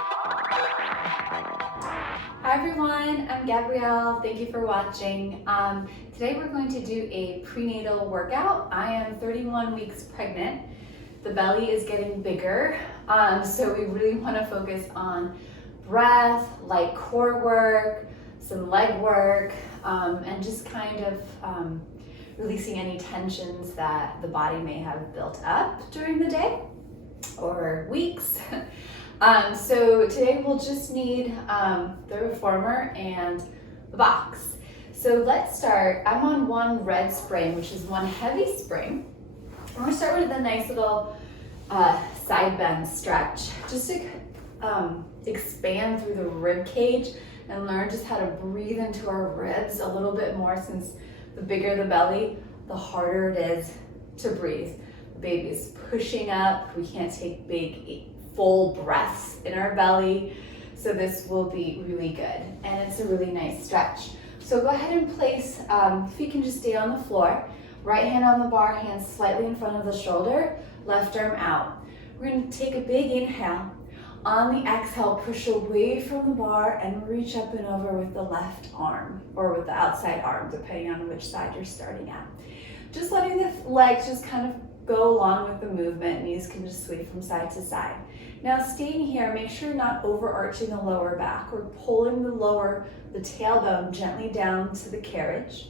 Hi everyone, I'm Gabrielle. Thank you for watching. Today we're going to do a prenatal workout. I am 31 weeks pregnant. The belly is getting bigger, so we really want to focus on breath, light core work, some leg work, and just kind of releasing any tensions that the body may have built up during the day or weeks. So today we'll just need the reformer and the box. So let's start. I'm on one red spring, which is one heavy spring. We're gonna start with a nice little side bend stretch, just to expand through the rib cage and learn just how to breathe into our ribs a little bit more, since the bigger the belly, the harder it is to breathe. The baby is pushing up. We can't take big full breaths in our belly. So this will be really good. And it's a really nice stretch. So go ahead and place, feet can just stay on the floor. Right hand on the bar, hands slightly in front of the shoulder, left arm out. We're gonna take a big inhale. On the exhale, push away from the bar and reach up and over with the left arm or with the outside arm, depending on which side you're starting at. Just letting the legs just kind of go along with the movement. Knees can just sway from side to side. Now staying here, make sure you're not overarching the lower back. We're pulling the tailbone gently down to the carriage.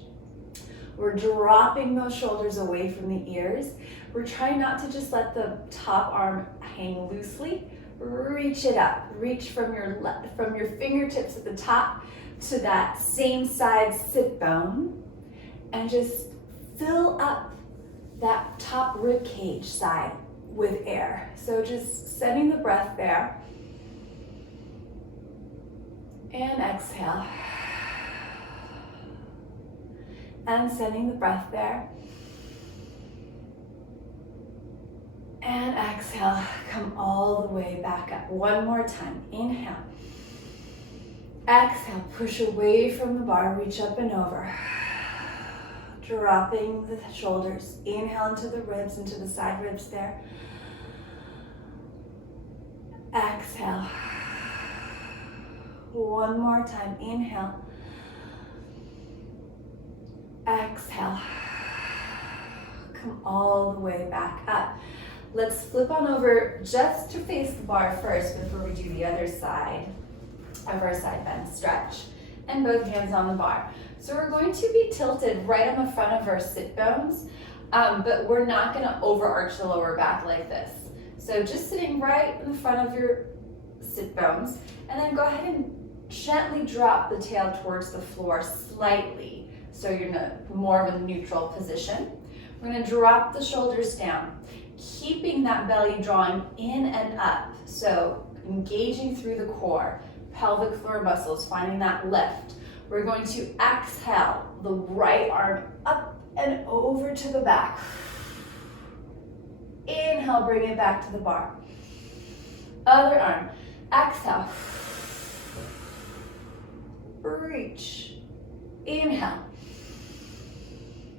We're dropping those shoulders away from the ears. We're trying not to just let the top arm hang loosely. Reach it up. Reach from your fingertips at the top to that same side sit bone, and just fill up that top rib cage side with air. So just sending the breath there. And exhale. And sending the breath there. And exhale, come all the way back up. One more time, inhale. Exhale, push away from the bar, reach up and over. Dropping the shoulders, inhale into the ribs, into the side ribs there. Exhale. One more time, inhale. Exhale. Come all the way back up. Let's flip on over just to face the bar first before we do the other side of our side bend stretch. And both hands on the bar. So we're going to be tilted right on the front of our sit bones, but we're not gonna overarch the lower back like this. So just sitting right in the front of your sit bones, and then go ahead and gently drop the tail towards the floor slightly, so you're in more of a neutral position. We're gonna drop the shoulders down, keeping that belly drawing in and up. So engaging through the core, pelvic floor muscles, finding that lift. We're going to exhale the right arm up and over to the back. Inhale, bring it back to the bar. Other arm, exhale. Reach. Inhale.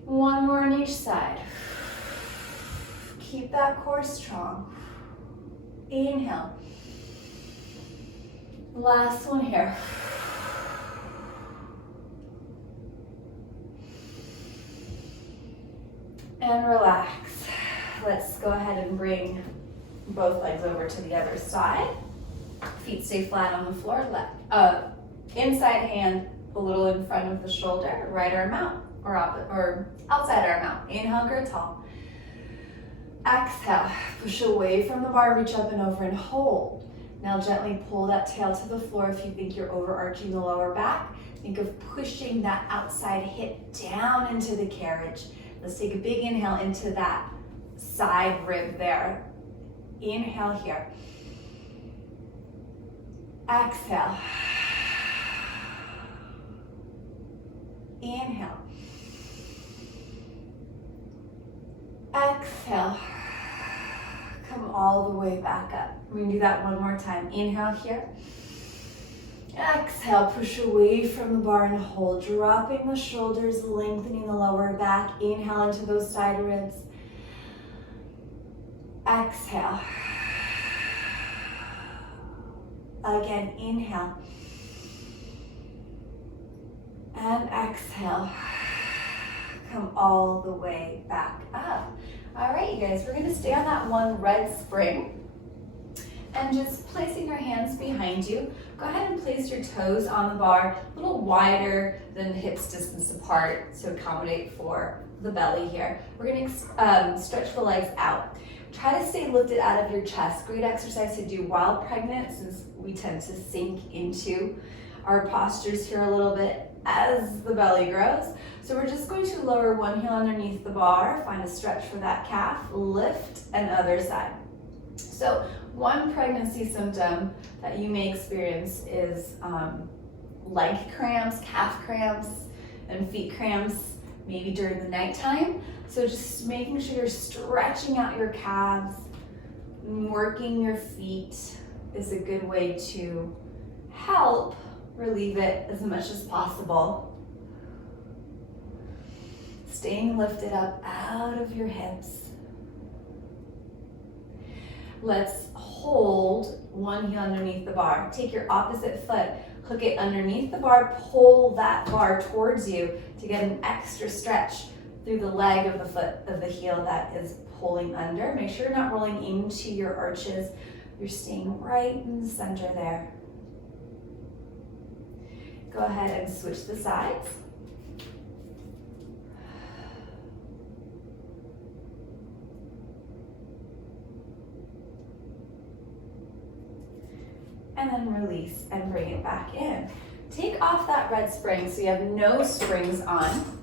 One more on each side. Keep that core strong. Inhale. Last one here. And relax. Let's go ahead and bring both legs over to the other side. Feet stay flat on the floor. Inside hand a little in front of the shoulder. Right arm out or outside arm out. Inhale, grow tall. Exhale, push away from the bar, reach up and over and hold. Now gently pull that tail to the floor if you think you're overarching the lower back. Think of pushing that outside hip down into the carriage. Let's take a big inhale into that side rib there. Inhale here. Exhale. Inhale. Exhale. Come all the way back up. We're gonna do that one more time. Inhale here. Exhale, push away from the bar and hold, dropping the shoulders, lengthening the lower back. Inhale into those side ribs. Exhale. Again, inhale. And exhale. Come all the way back up. All right, you guys, we're gonna stay on that one red spring. And just placing your hands behind you, go ahead and place your toes on the bar a little wider than hips distance apart to accommodate for the belly here. We're gonna stretch the legs out. Try to stay lifted out of your chest. Great exercise to do while pregnant, since we tend to sink into our postures here a little bit as the belly grows. So we're just going to lower one heel underneath the bar, find a stretch for that calf, lift, and other side. So one pregnancy symptom that you may experience is leg cramps, calf cramps, and feet cramps, maybe during the nighttime. So just making sure you're stretching out your calves, working your feet is a good way to help relieve it as much as possible. Staying lifted up out of your hips. Let's hold one heel underneath the bar. Take your opposite foot, hook it underneath the bar, pull that bar towards you to get an extra stretch through the leg of the foot of the heel that is pulling under. Make sure you're not rolling into your arches. You're staying right in the center there. Go ahead and switch the sides. And then release and bring it back in. Take off that red spring so you have no springs on.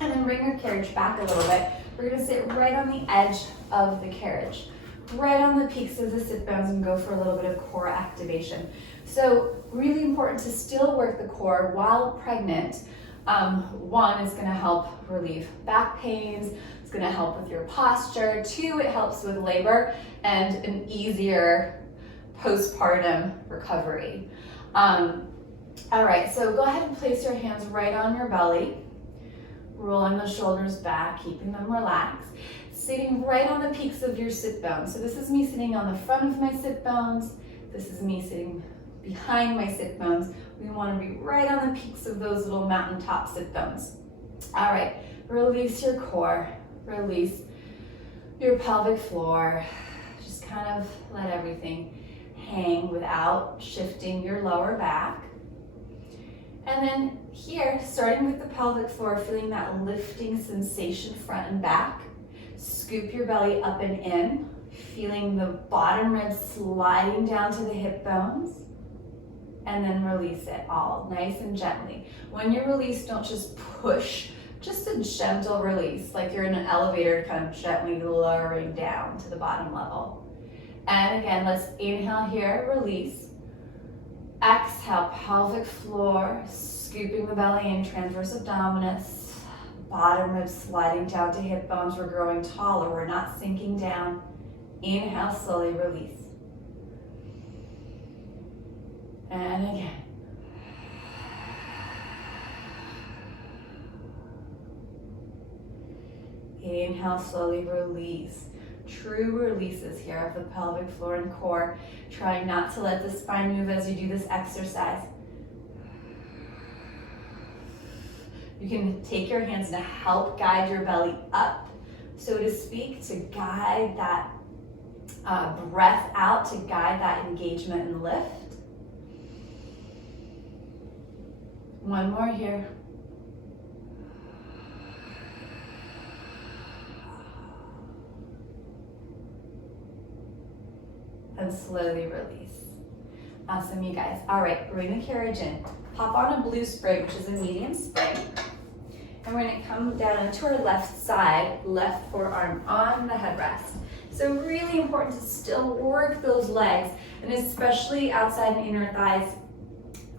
And then bring your carriage back a little bit. We're gonna sit right on the edge of the carriage, right on the peaks of the sit bones, and go for a little bit of core activation. So really important to still work the core while pregnant. One is gonna help relieve back pains. It's gonna help with your posture. Two, it helps with labor and an easier postpartum recovery. All right, so go ahead and place your hands right on your belly, rolling the shoulders back, keeping them relaxed, sitting right on the peaks of your sit bones. So this is me sitting on the front of my sit bones. This is me sitting behind my sit bones. We want to be right on the peaks of those little mountaintop sit bones. All right, release your core, release your pelvic floor. Just kind of let everything hang without shifting your lower back. And then here, starting with the pelvic floor, feeling that lifting sensation front and back. Scoop your belly up and in, feeling the bottom ribs sliding down to the hip bones. And then release it all nice and gently. When you release, don't just push, just a gentle release, like you're in an elevator, kind of gently lowering down to the bottom level. And again, let's inhale here, release. Exhale, pelvic floor, scooping the belly in, transverse abdominis, bottom ribs sliding down to hip bones. We're growing taller, we're not sinking down. Inhale, slowly release. And again. Inhale, slowly release. True releases here of the pelvic floor and core. Try not to let the spine move as you do this exercise. You can take your hands to help guide your belly up, so to speak, to guide that breath out, to guide that engagement and lift. One more here. And slowly release. Awesome, you guys. All right, bring the carriage in. Hop on a blue spring, which is a medium spring. And we're gonna come down into our left side, left forearm on the headrest. So really important to still work those legs, and especially outside and inner thighs.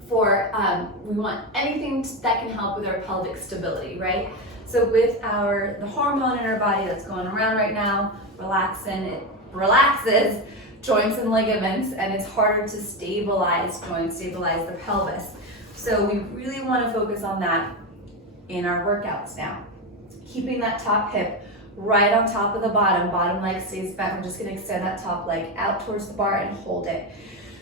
We want anything that can help with our pelvic stability, right? So with the hormone in our body that's going around right now, it relaxes joints and ligaments, and it's harder to stabilize joints, stabilize the pelvis. So we really want to focus on that in our workouts now. Keeping that top hip right on top of the bottom leg stays bent. We're just going to extend that top leg out towards the bar and hold it.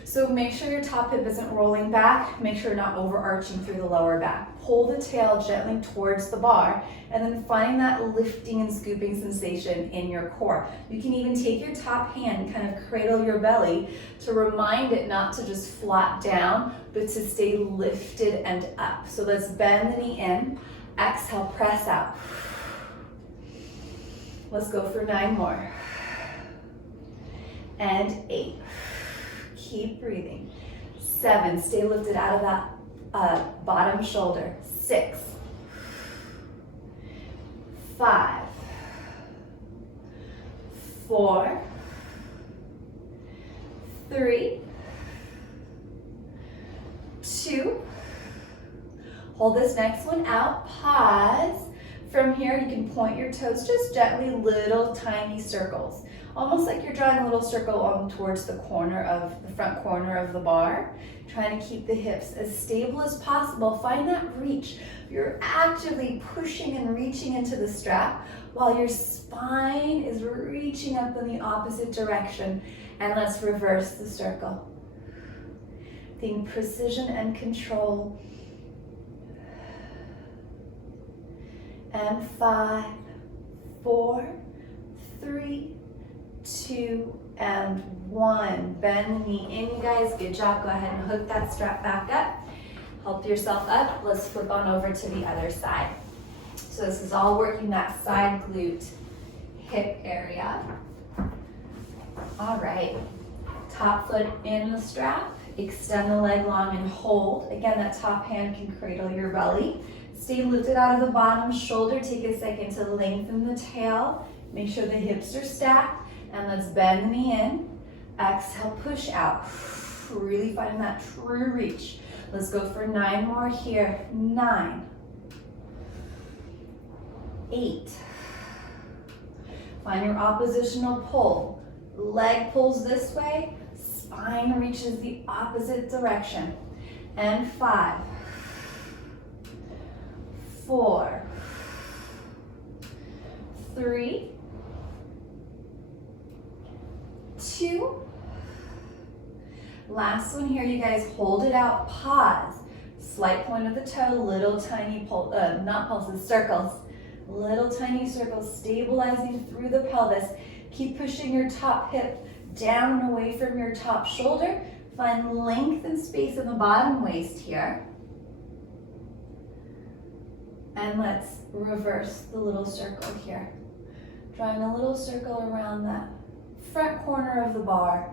So make sure your top hip isn't rolling back. Make sure you're not overarching through the lower back. Pull the tail gently towards the bar, and then find that lifting and scooping sensation in your core. You can even take your top hand and kind of cradle your belly to remind it not to just flop down, but to stay lifted and up. So let's bend the knee in. Exhale, press out. Let's go for 9 more. And 8. Keep breathing. 7, stay lifted out of that bottom shoulder. 6, 5, 4, 3, 2. Hold this next one out, pause. From here, you can point your toes just gently, little tiny circles. Almost like you're drawing a little circle on towards the corner of the front corner of the bar, trying to keep the hips as stable as possible. Find that reach. You're actively pushing and reaching into the strap while your spine is reaching up in the opposite direction. And let's reverse the circle. Think precision and control. And 5, 4, 3, 2, and 1. Bend the knee in, you guys. Good job. Go ahead and hook that strap back up. Help yourself up. Let's flip on over to the other side. So this is all working that side glute hip area. All right. Top foot in the strap. Extend the leg long and hold. Again, that top hand can cradle your belly. Stay lifted out of the bottom shoulder. Take a second to lengthen the tail. Make sure the hips are stacked. And let's bend the knee in. Exhale, push out. Really find that true reach. Let's go for 9 more here. 9, 8. Find your oppositional pull. Leg pulls this way. Spine reaches the opposite direction. And 5, 4, 3, 2. Last one here, you guys. Hold it out, pause. Slight point of the toe, little tiny not pulses, circles. Little tiny circles, stabilizing through the pelvis. Keep pushing your top hip down and away from your top shoulder. Find length and space in the bottom waist here. And let's reverse the little circle here. Drawing a little circle around that front corner of the bar.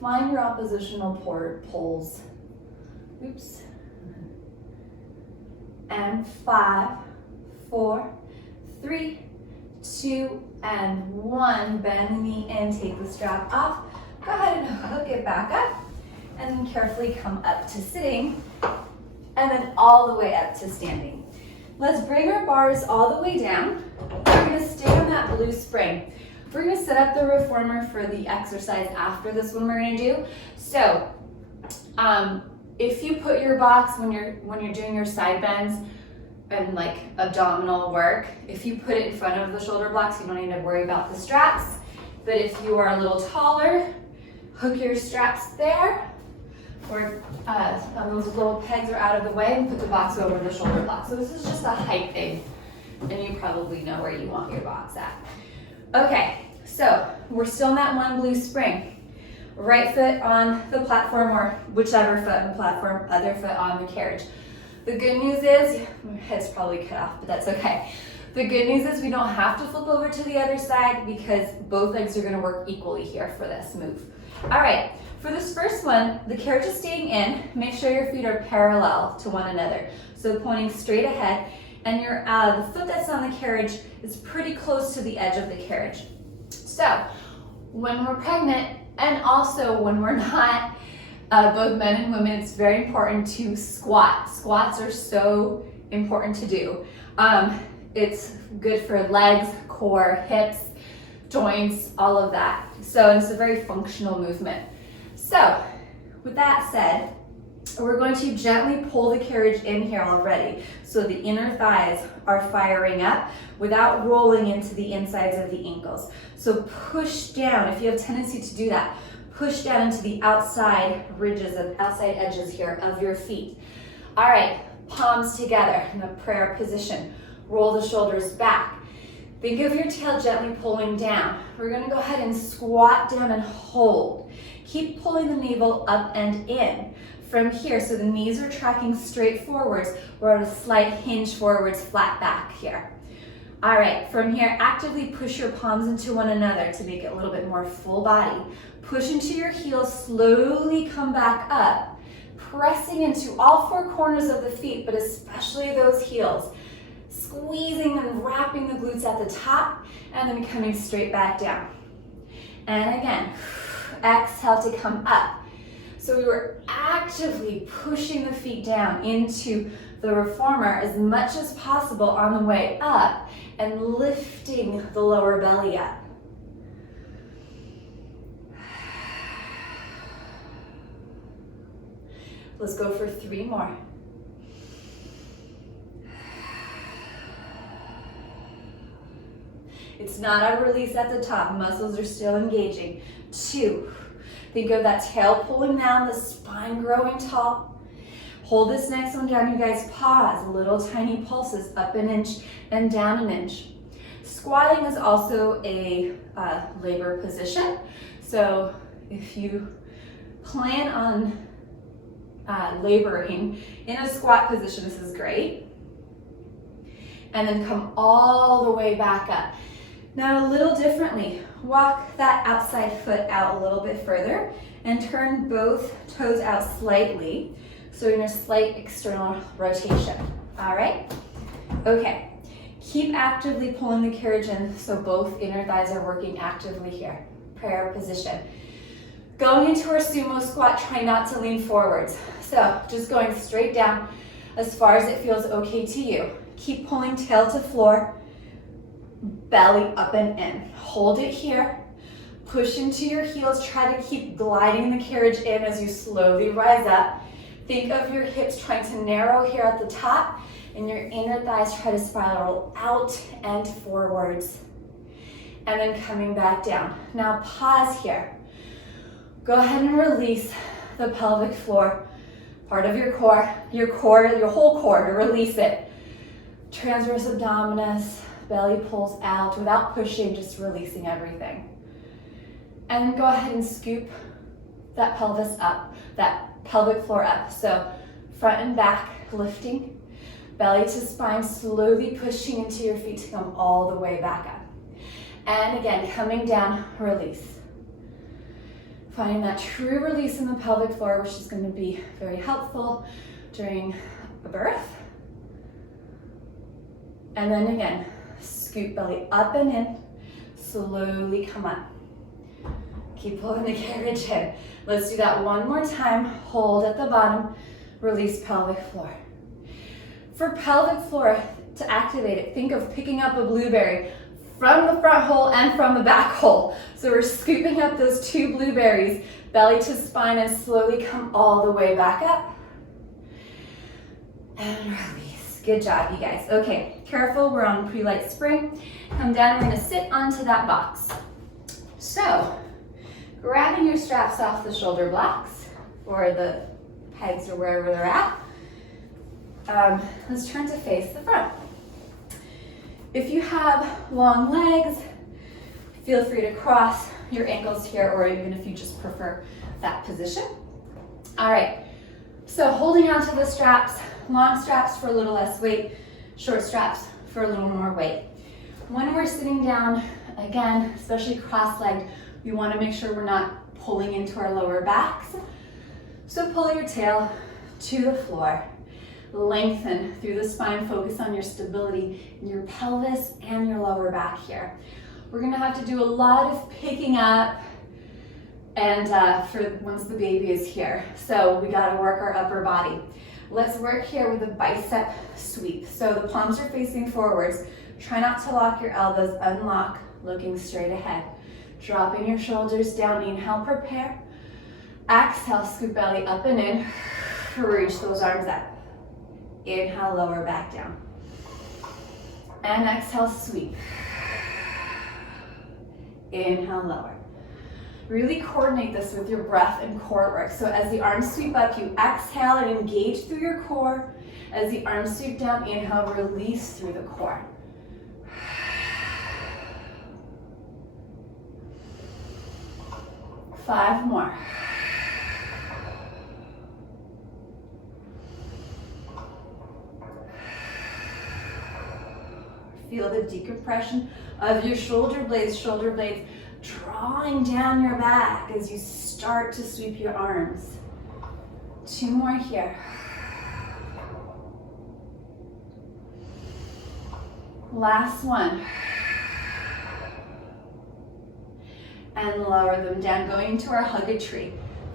Find your oppositional pulls. Oops. And 5, 4, 3, 2, and 1. Bend the knee in, take the strap off. Go ahead and hook it back up. And then carefully come up to sitting. And then all the way up to standing. Let's bring our bars all the way down. We're gonna stay on that blue spring. We're gonna set up the reformer for the exercise after this one we're gonna do. So, if you put your box when you're doing your side bends and like abdominal work, if you put it in front of the shoulder blocks, you don't need to worry about the straps. But if you are a little taller, hook your straps there, or those little pegs are out of the way, and put the box over the shoulder block. So this is just a height thing, and you probably know where you want your box at. Okay, so we're still in that one blue spring. Right foot on the platform, or whichever foot on the platform, other foot on the carriage. The good news is, my head's probably cut off, but that's okay. The good news is we don't have to flip over to the other side because both legs are gonna work equally here for this move. All right, for this first one, the carriage is staying in. Make sure your feet are parallel to one another. So pointing straight ahead, and the foot that's on the carriage is pretty close to the edge of the carriage. So when we're pregnant, and also when we're not, both men and women, it's very important to squat. Squats are so important to do. It's good for legs, core, hips, joints, all of that. So it's a very functional movement. So with that said, we're going to gently pull the carriage in here already. So the inner thighs are firing up without rolling into the insides of the ankles. So push down. If you have tendency to do that, push down into the outside ridges and outside edges here of your feet. All right, palms together in the prayer position. Roll the shoulders back. Think of your tail gently pulling down. We're gonna go ahead and squat down and hold. Keep pulling the navel up and in. From here, so the knees are tracking straight forwards. We're at a slight hinge forwards, flat back here. All right, from here, actively push your palms into one another to make it a little bit more full body. Push into your heels, slowly come back up, pressing into all four corners of the feet, but especially those heels. Squeezing and wrapping the glutes at the top, and then coming straight back down. And again, exhale to come up. So we were actively pushing the feet down into the reformer as much as possible on the way up and lifting the lower belly up. Let's go for 3 more. It's not a release at the top. Muscles are still engaging. 2. Think of that tail pulling down, the spine growing tall. Hold this next one down. You guys pause. Little tiny pulses, up an inch and down an inch. Squatting is also a labor position. So if you plan on laboring in a squat position, this is great. And then come all the way back up. Now a little differently, walk that outside foot out a little bit further and turn both toes out slightly. So you're in a slight external rotation, all right? Okay, keep actively pulling the carriage in so both inner thighs are working actively here. Prayer position. Going into our sumo squat, try not to lean forwards. So just going straight down as far as it feels okay to you. Keep pulling tail to floor. Belly up and in. Hold it here. Push into your heels. Try to keep gliding the carriage in as you slowly rise up. Think of your hips trying to narrow here at the top and your inner thighs try to spiral out and forwards. And then coming back down. Now pause here. Go ahead and release the pelvic floor, part of your core, your whole core, to release it. Transverse abdominis. Belly pulls out without pushing, just releasing everything. And then go ahead and scoop that pelvis up, that pelvic floor up. So front and back, lifting, belly to spine, slowly pushing into your feet to come all the way back up. And again, coming down, release. Finding that true release in the pelvic floor, which is going to be very helpful during a birth. And then again, scoop belly up and in, slowly come up. Keep pulling the carriage in. Let's do that one more time. Hold at the bottom, release pelvic floor. For pelvic floor, to activate it, think of picking up a blueberry from the front hole and from the back hole. So we're scooping up those 2 blueberries, belly to spine, and slowly come all the way back up. And release. Good job, you guys. Okay, careful, we're on pre-light spring. Come down, we're gonna sit onto that box. So, grabbing your straps off the shoulder blocks or the pegs or wherever they're at. Let's turn to face the front. If you have long legs, feel free to cross your ankles here, or even if you just prefer that position. All right, so holding onto the straps, long straps for a little less weight, short straps for a little more weight. When we're sitting down, again, especially cross-legged, we want to make sure we're not pulling into our lower backs. So pull your tail to the floor, lengthen through the spine, focus on your stability in your pelvis and your lower back here. We're going to have to do a lot of picking up and for once the baby is here. So we got to work our upper body. Let's work here with a bicep sweep. So the palms are facing forwards. Try not to lock your elbows, unlock, looking straight ahead. Dropping your shoulders down, inhale, prepare. Exhale, scoop belly up and in. Reach those arms up. Inhale, lower back down. And exhale, sweep. Inhale, lower. Really coordinate this with your breath and core work. So as the arms sweep up, you exhale and engage through your core. As the arms sweep down, inhale, release through the core. Five more. Feel the decompression of your shoulder blades drawing down your back as you start to sweep your arms. Two more here. Last one. And lower them down, going into our hug-a-tree.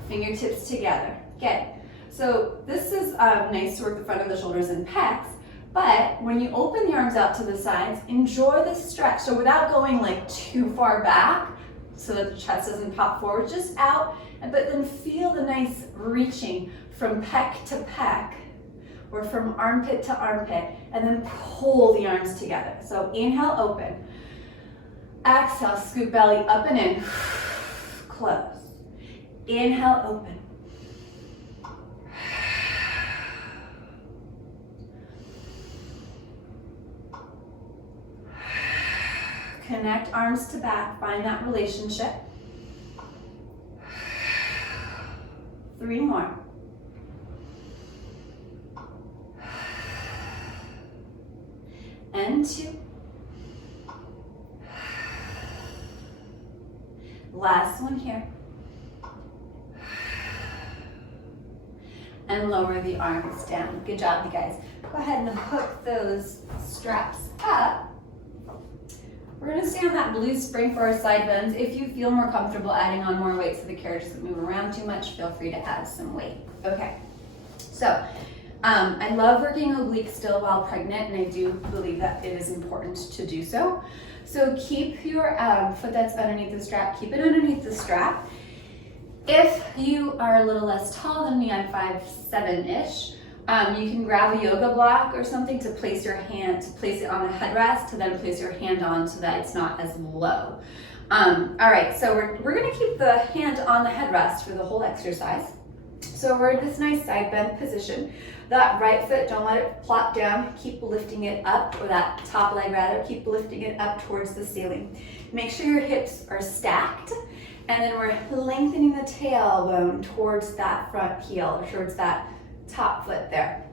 Fingertips together. Good. So this is nice to work the front of the shoulders and pecs, but when you open the arms out to the sides, enjoy the stretch. So without going like too far back so that the chest doesn't pop forward, just out, but then feel the nice reaching from pec to pec or from armpit to armpit, and then pull the arms together. So inhale, open. Exhale, scoop belly up and in. Close. Inhale, open. Connect arms to back, find that relationship. 3 more. And 2. Last one here. And lower the arms down. Good job, you guys. Go ahead and hook those straps up. We're gonna stay on that blue spring for our side bends. If you feel more comfortable adding on more weight so the carriage doesn't move around too much, feel free to add some weight. Okay, so I love working obliques still while pregnant, and I do believe that it is important to do so. So keep your foot that's underneath the strap, keep it underneath the strap. If you are a little less tall than me, I'm 5'7"-ish, you can grab a yoga block or something to place your hand, to place it on the headrest, to then place your hand on so that it's not as low. All right, so we're gonna keep the hand on the headrest for the whole exercise. So we're in this nice side bend position. That right foot, don't let it plop down, keep lifting it up, or that top leg rather, keep lifting it up towards the ceiling. Make sure your hips are stacked, and then we're lengthening the tailbone towards that front heel, or towards that top foot there.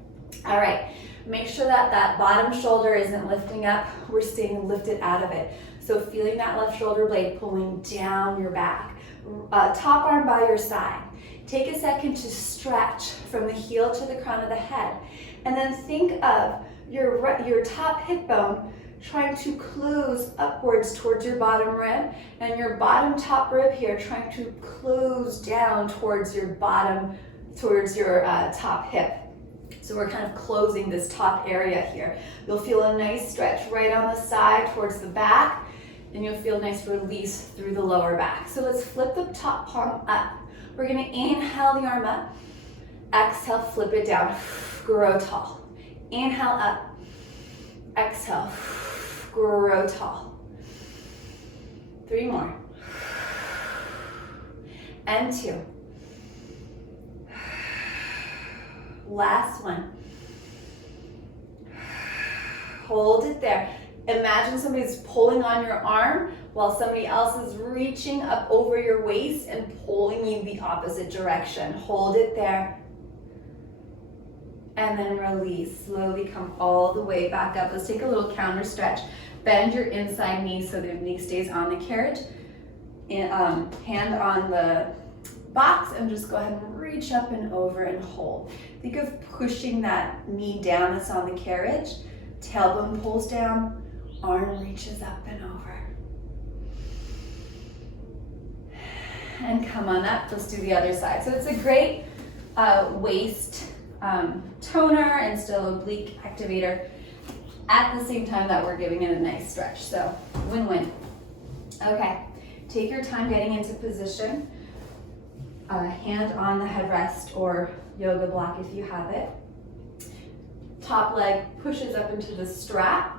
All right, make sure that that bottom shoulder isn't lifting up, we're staying lifted out of it. So feeling that left shoulder blade pulling down your back. Top arm by your side. Take a second to stretch from the heel to the crown of the head. And then think of your top hip bone trying to close upwards towards your bottom rib, and your bottom top rib here trying to close down towards your bottom, towards your top hip. So we're kind of closing this top area here. You'll feel a nice stretch right on the side towards the back, and you'll feel a nice release through the lower back. So let's flip the top palm up. We're gonna inhale the arm up, exhale, flip it down, grow tall. Inhale up, exhale, grow tall. 3 more. And 2. Last one. Hold it there. Imagine somebody's pulling on your arm while somebody else is reaching up over your waist and pulling you the opposite direction. Hold it there. And then release. Slowly come all the way back up. Let's take a little counter stretch. Bend your inside knee so the knee stays on the carriage. Hand on the box, and just go ahead and reach up and over and hold. Think of pushing that knee down that's on the carriage. Tailbone pulls down, arm reaches up and over. And come on up, let's do the other side. So it's a great waist toner and still oblique activator at the same time that we're giving it a nice stretch. So win-win. Okay, take your time getting into position. Hand on the headrest or yoga block if you have it. Top leg pushes up into the strap.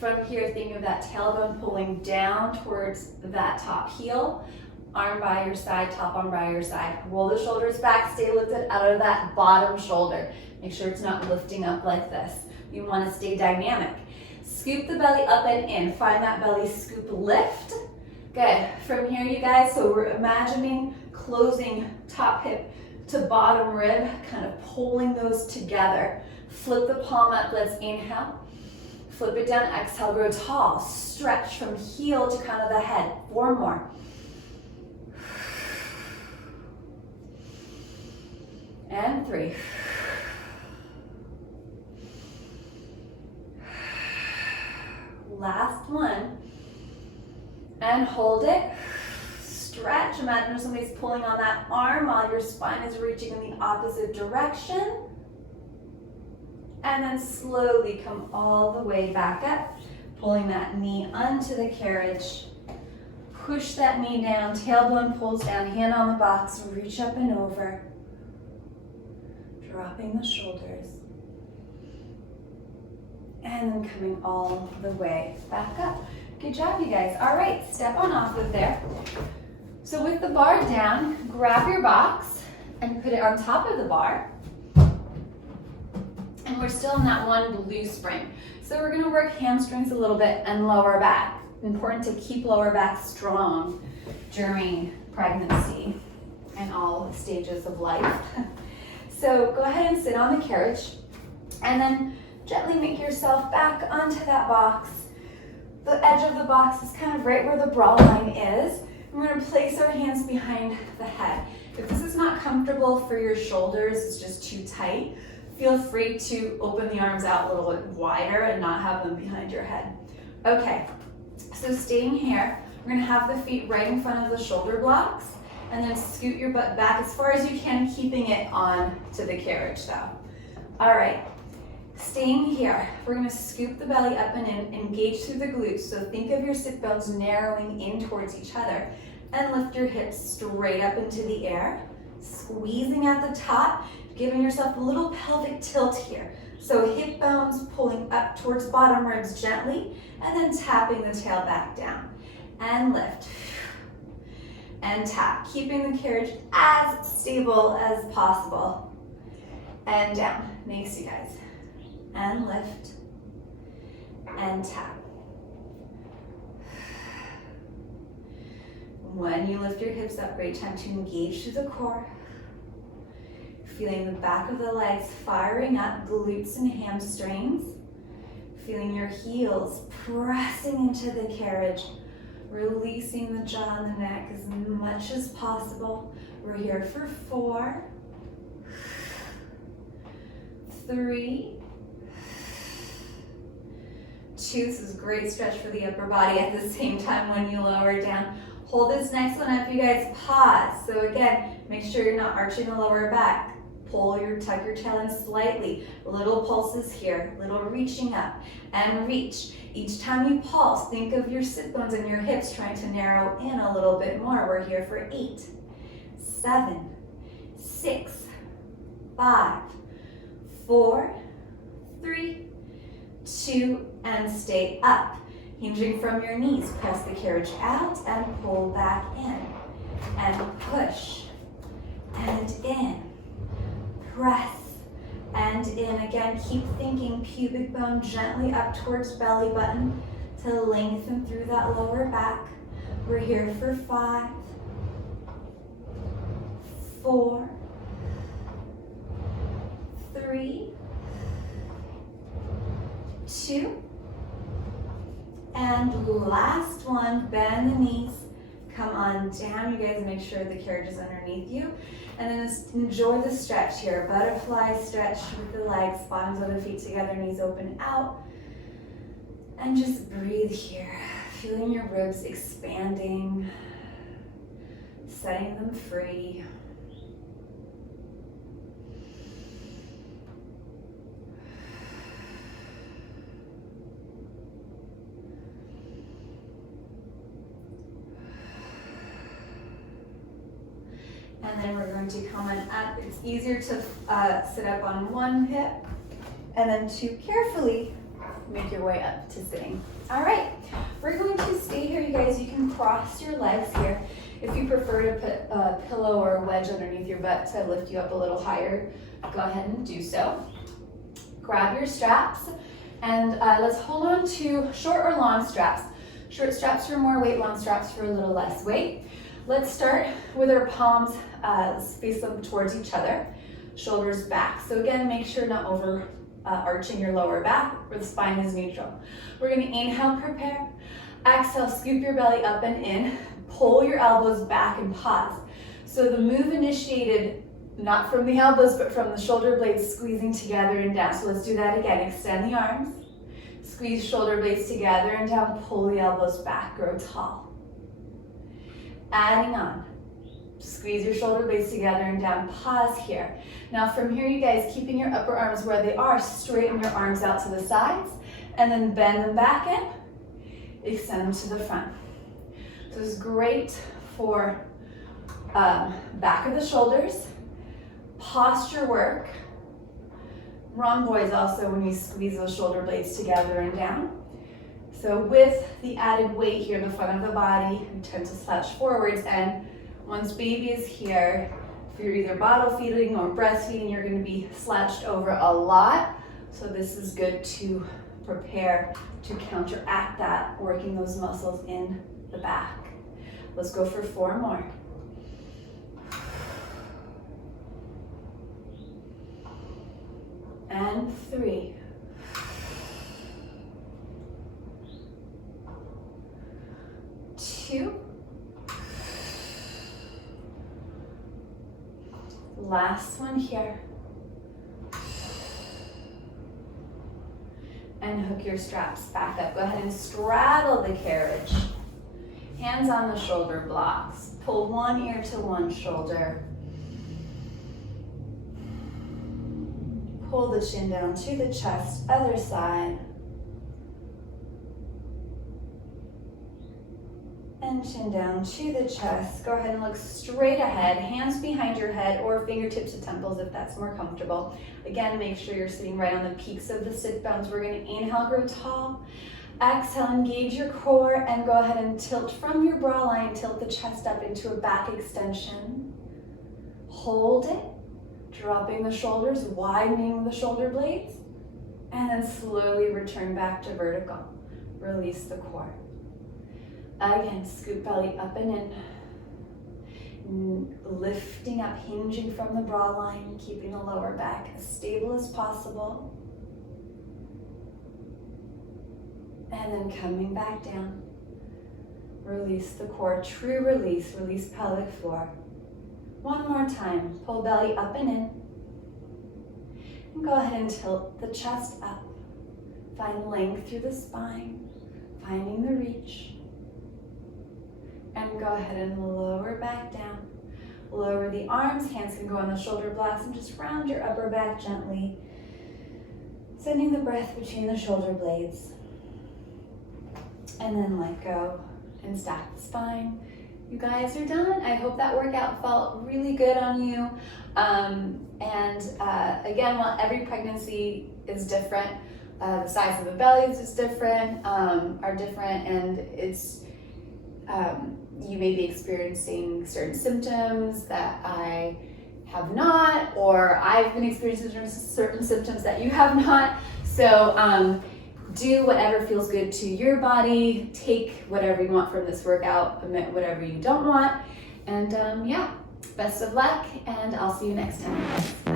From here, think of that tailbone pulling down towards that top heel. arm by your side, top arm by your side. Roll the shoulders back, stay lifted out of that bottom shoulder. Make sure it's not lifting up like this. You want to stay dynamic. Scoop the belly up and in. Find that belly scoop lift. Good. From here, you guys, so we're imagining closing top hip to bottom rib, kind of pulling those together. Flip the palm up. Let's inhale. Flip it down. Exhale, grow tall. Stretch from heel to kind of the head. 4 more. And 3. Last one. And hold it. Stretch. Imagine somebody's pulling on that arm while your spine is reaching in the opposite direction. And then slowly come all the way back up, pulling that knee onto the carriage. Push that knee down, tailbone pulls down, hand on the box, reach up and over. Dropping the shoulders. And then coming all the way back up. Good job, you guys. All right, step on off of there. So with the bar down, grab your box and put it on top of the bar. And we're still in that one blue spring. So we're gonna work hamstrings a little bit and lower back. Important to keep lower back strong during pregnancy and all stages of life. So go ahead and sit on the carriage and then gently make yourself back onto that box. The edge of the box is kind of right where the bra line is. We're gonna place our hands behind the head. If this is not comfortable for your shoulders, it's just too tight, feel free to open the arms out a little bit wider and not have them behind your head. Okay, so staying here, we're gonna have the feet right in front of the shoulder blocks and then scoot your butt back as far as you can, keeping it on to the carriage though. All right, staying here, we're gonna scoop the belly up and in, engage through the glutes. So think of your sit bones narrowing in towards each other and lift your hips straight up into the air, squeezing at the top, giving yourself a little pelvic tilt here. So hip bones pulling up towards bottom ribs gently, and then tapping the tail back down. And lift. And tap, keeping the carriage as stable as possible. And down. Thanks, you guys. And lift. And tap. When you lift your hips up, great time to engage through the core. Feeling the back of the legs firing up, glutes and hamstrings. Feeling your heels pressing into the carriage, releasing the jaw and the neck as much as possible. We're here for 4, 3, 2. This is a great stretch for the upper body at the same time when you lower down. Hold this next one up, you guys. Pause. So again, make sure you're not arching the lower back. Tuck your tail in slightly. Little pulses here, little reaching up and reach. Each time you pulse, think of your sit bones and your hips trying to narrow in a little bit more. We're here for 8, 7, 6, 5, 4, 3, 2, and stay up. Hinging from your knees, press the carriage out and pull back in. And push and in. Press and in. Again, keep thinking pubic bone gently up towards belly button to lengthen through that lower back. We're here for 5, 4, 3, 2, and last one. Bend the knees, come on down. You guys make sure the carriage is underneath you. And then just enjoy the stretch here. Butterfly stretch with the legs, bottoms of the feet together, knees open out. And just breathe here. Feeling your ribs expanding, setting them free. And then we're going to come on up. It's easier to sit up on one hip and then to carefully make your way up to sitting. All right, we're going to stay here, you guys. You can cross your legs here. If you prefer to put a pillow or a wedge underneath your butt to lift you up a little higher, go ahead and do so. Grab your straps and let's hold on to short or long straps. Short straps for more weight, long straps for a little less weight. Let's start with our palms, let's face them towards each other, shoulders back. So again, make sure not over arching your lower back where the spine is neutral. We're gonna inhale, prepare. Exhale, scoop your belly up and in. Pull your elbows back and pause. So the move initiated not from the elbows, but from the shoulder blades squeezing together and down. So let's do that again. Extend the arms. Squeeze shoulder blades together and down. Pull the elbows back. Grow tall. Adding on. Squeeze your shoulder blades together and down. Pause here. Now from here, you guys, keeping your upper arms where they are, straighten your arms out to the sides and then bend them back in. Extend to the front. This is great for back of the shoulders, posture work. Rhomboids also when you squeeze those shoulder blades together and down. So with the added weight here in the front of the body, you tend to slouch forwards, and once baby is here, if you're either bottle feeding or breastfeeding, you're going to be slouched over a lot. So this is good to prepare to counteract that, working those muscles in the back. Let's go for 4 more. And 3. 2. Last one here. And hook your straps back up. Go ahead and straddle the carriage. Hands on the shoulder blocks. Pull one ear to one shoulder. Pull the chin down to the chest, other side. And chin down to the chest. Go ahead and look straight ahead, hands behind your head or fingertips to temples if that's more comfortable. Again, make sure you're sitting right on the peaks of the sit bones. We're going to inhale, grow tall. Exhale, engage your core and go ahead and tilt from your bra line, tilt the chest up into a back extension. Hold it, dropping the shoulders, widening the shoulder blades, and then slowly return back to vertical. Release the core. Again, scoop belly up and in. Lifting up, hinging from the bra line, keeping the lower back as stable as possible. And then coming back down. Release the core, true release, release pelvic floor. One more time, pull belly up and in. And go ahead and tilt the chest up. Find length through the spine, finding the reach. And go ahead and lower back down. Lower the arms, hands can go on the shoulder blocks, and just round your upper back gently. Sending the breath between the shoulder blades. And then let go and stack the spine. You guys are done. I hope that workout felt really good on you. Again, while every pregnancy is different, the size of the bellies is different, and it's you may be experiencing certain symptoms that I have not, or I've been experiencing certain symptoms that you have not. So do whatever feels good to your body. Take whatever you want from this workout, omit whatever you don't want. And yeah, best of luck, and I'll see you next time.